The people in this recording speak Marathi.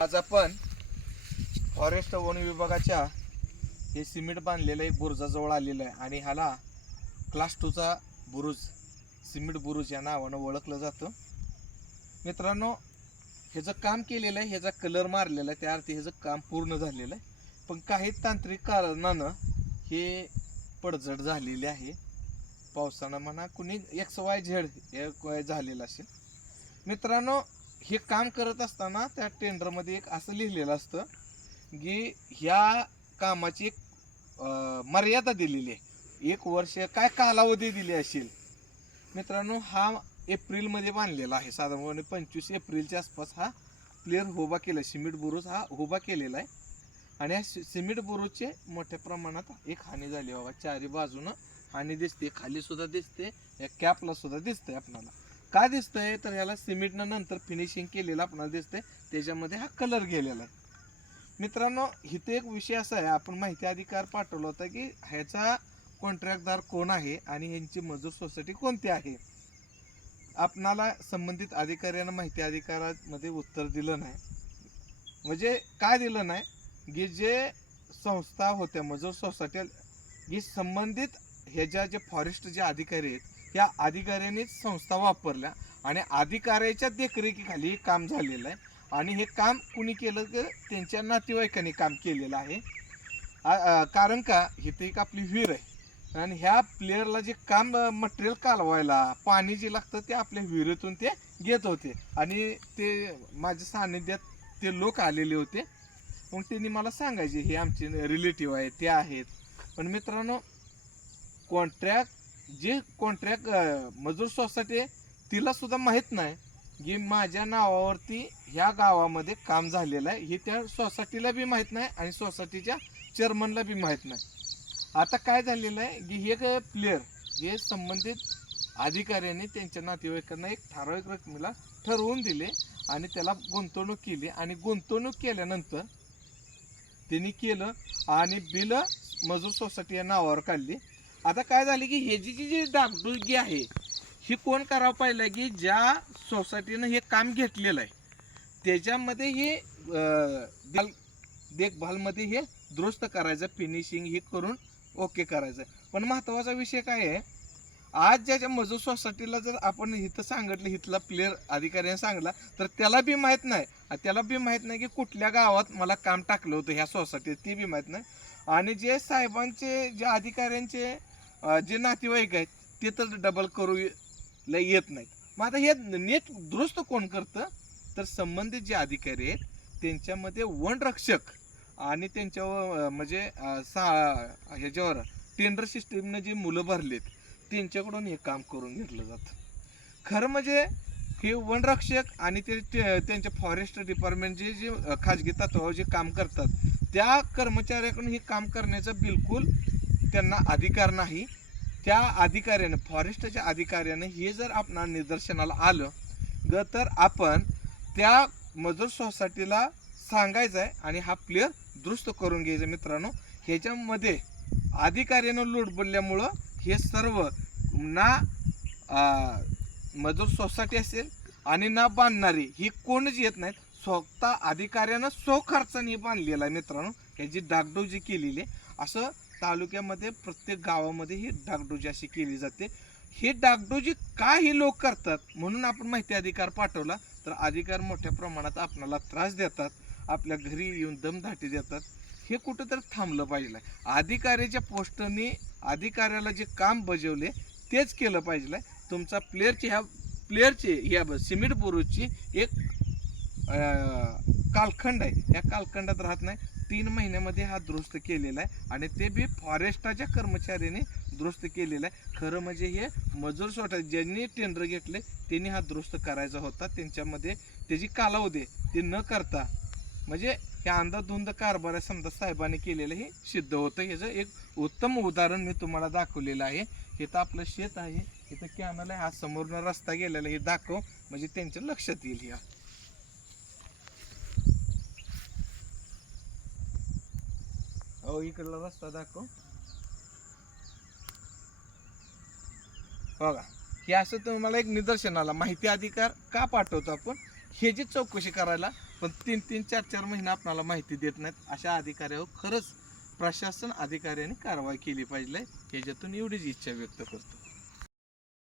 आज आपण फॉरेस्ट वन विभागाच्या हे सिमेंट बांधलेलं एक बुरुजाजवळ आलेलं आहे आणि ह्याला क्लास टूचा बुरुज सिमेंट बुरुज या नावानं ओळखलं जातं. मित्रांनो ह्याचं काम केलेलं आहे ह्याचा कलर मारलेला आहे त्या अर्थी ह्याचं काम पूर्ण झालेलं आहे. पण काही तांत्रिक कारणानं हे पडझड झालेली आहे. पावसानं म्हणा कुणी एक्स वाय झेड हे झालेलं असेल. मित्रांनो हे काम करत असताना त्या टेंडरमध्ये एक असं लिहिलेलं असतं की ह्या कामाची एक मर्यादा दिलेली आहे. एक वर्ष काय कालावधी दिली असेल? मित्रांनो हा एप्रिलमध्ये बांधलेला आहे. साधारणपणे पंचवीस एप्रिलच्या आसपास हा प्लेअर उभा केला. सिमेंट बुरुज हा उभा केलेला आहे. आणि या सिमेंट बुरुजचे मोठ्या प्रमाणात एक हानी झाली बाबा चारी बाजूनं हानी दिसते खाली सुद्धा दिसते या कॅपला सुद्धा दिसते आपल्याला. का दिसतंय? तर ह्याला सिमेंटनं नंतर फिनिशिंग केलेलं आपणाला दिसतंय. त्याच्यामध्ये हा कलर गेलेला आहे. मित्रांनो इथे एक विषय असा आहे. आपण माहिती अधिकार पाठवला होता की ह्याचा कॉन्ट्रॅक्टदार कोण आहे आणि ह्यांची मजूर सोसायटी कोणती आहे? आपणाला संबंधित अधिकाऱ्यांना माहिती अधिकारामध्ये उत्तर दिलं नाही. म्हणजे काय दिलं नाही? की जे संस्था होत्या मजूर सोसायटी ही संबंधित ह्याच्या जे फॉरेस्ट जे अधिकारी आहेत त्या अधिकाऱ्यांनीच संस्था वापरल्या आणि अधिकाऱ्याच्या देखरेखीखाली हे काम झालेलं आहे. आणि हे काम कुणी केलं तर त्यांच्या नातेवाईकांनी काम केलेलं आहे. कारण का? इथे एक आपली विहीर आहे. आणि ह्या प्लेअरला जे काम मटेरियल कालवायला पाणी जे लागतं ते आपल्या विहिरीतून ते घेत होते. आणि ते माझ्या सानिध्यात ते लोक आलेले होते. मग त्यांनी मला सांगायचे हे आमचे रिलेटिव्ह आहेत ते आहेत. पण मित्रांनो कॉन्ट्रॅक्ट जे कॉन्ट्रॅक्ट मजूर सोसायटी आहे तिला सुद्धा माहीत नाही की माझ्या नावावरती ह्या गावामध्ये काम झालेलं आहे. हे त्या सोसायटीला बी माहीत नाही आणि सोसायटीच्या चेअरमनला बी माहीत नाही. आता काय झालेलं आहे की हे प्लेअर हे संबंधित अधिकाऱ्यांनी त्यांच्या नातेवाईकांना एक ठराविक रकमेला ठरवून दिले आणि त्याला गुंतवणूक केली. आणि गुंतवणूक केल्यानंतर त्यांनी केलं आणि बिलं मजूर सोसायटी या नावावर काढली. आता काय झाले की ह्याची जी जी डागडुगी आहे ही कोण करावं पाहिलं की ज्या सोसायटीनं हे काम घेतलेलं आहे त्याच्यामध्ये हे देखभाल- देखभालमध्ये हे दुरुस्त करायचं फिनिशिंग हे करून ओके करायचं. पण महत्त्वाचा विषय काय आहे आज ज्याच्या मजूर सोसायटीला जर आपण इथं सांगितलं इथला प्लेअर अधिकाऱ्याने सांगला तर त्याला बी माहीत नाही. त्याला बी माहीत नाही की कुठल्या गावात मला काम टाकलं होतं ह्या सोसायटीत ते बी माहीत नाही. आणि जे साहेबांचे जे अधिकाऱ्यांचे जे नातेवाईक आहेत ते तर डबल करू येत नाहीत. मग आता हे नीट दुरुस्त कोण करतं? तर संबंधित जे अधिकारी आहेत त्यांच्यामध्ये वनरक्षक आणि त्यांच्यावर म्हणजे सा ह्याच्यावर टेंडर सिस्टीमनं जे मुलं भरलेत त्यांच्याकडून हे काम करून घेतलं जातं. खरं म्हणजे हे वनरक्षक आणि ते ते- त्यांच्या फॉरेस्ट डिपार्टमेंट जे जे खाजगी तत्वावर जे काम करतात त्या कर्मचाऱ्याकडून हे काम करण्याचा बिलकुल त्यांना अधिकार नाही त्या अधिकाऱ्यानं फॉरेस्टच्या अधिकाऱ्यानं हे जर आपणा निदर्शनाला आलं ग तर आपण त्या मजूर सोसायटीला सांगायचं आहे आणि हा प्लेअर दुरुस्त करून घ्यायचा मित्रांनो. ह्याच्यामध्ये अधिकाऱ्यानं लूट बोलल्यामुळं हे सर्व ना आ, मजूर सोसायटी असेल आणि ना बांधणारी ही कोणच येत नाहीत. स्वतः अधिकाऱ्यानं स्वखर्चाने बांधलेला आहे मित्रांनो. ह्याची डागडोजी केलेली आहे. असं तालुक्यामध्ये प्रत्येक गावामध्ये ही डागडोजी अशी केली जाते. हे डागडोजी का हे लोक करतात म्हणून आपण माहिती अधिकार पाठवला तर अधिकार मोठ्या प्रमाणात आपणाला त्रास देतात आपल्या घरी येऊन दमधाटी देतात. हे कुठंतरी थांबलं पाहिजे. अधिकाऱ्याच्या पोस्टने अधिकाऱ्याला जे काम बजावले तेच केलं पाहिजे. तुमचा प्लेअरची ह्या प्लेअरची या सिमेंट बुरुजची एक कालखंड आहे. या कालखंडात राहत नाही. तीन महिन्यामध्ये हा दुरुस्त केलेला आहे आणि ते बी फॉरेस्टाच्या कर्मचाऱ्याने दुरुस्त केलेला आहे. खरं म्हणजे हे मजूर स्वतः ज्यांनी टेंडर घेतले त्यांनी हा दुरुस्त करायचा होता. त्यांच्यामध्ये त्याची कालावधी ते न करता म्हणजे हे अंधाधुंद कारभार आहे समजा साहेबांनी केलेलं हे सिद्ध होतं. ह्याचं एक उत्तम उदाहरण मी तुम्हाला दाखवलेलं आहे. इथं आपलं शेत आहे. इथं कॅनल आहे. हा समोरनं रस्ता गेलेला हे दाखव. म्हणजे त्यांच्या लक्षात येईल ह्या. अहो इकडला रस्ता दाखव. बघा हे असं तुम्हाला एक निदर्शनाला माहिती अधिकार का पाठवतो आपण? ह्याची चौकशी करायला पण तीन तीन चार चार महिने आपणाला माहिती देत नाहीत. अशा अधिकाऱ्यावर खरंच प्रशासन अधिकाऱ्यांनी कारवाई केली पाहिजे. ह्याच्यातून एवढीच इच्छा व्यक्त करतो.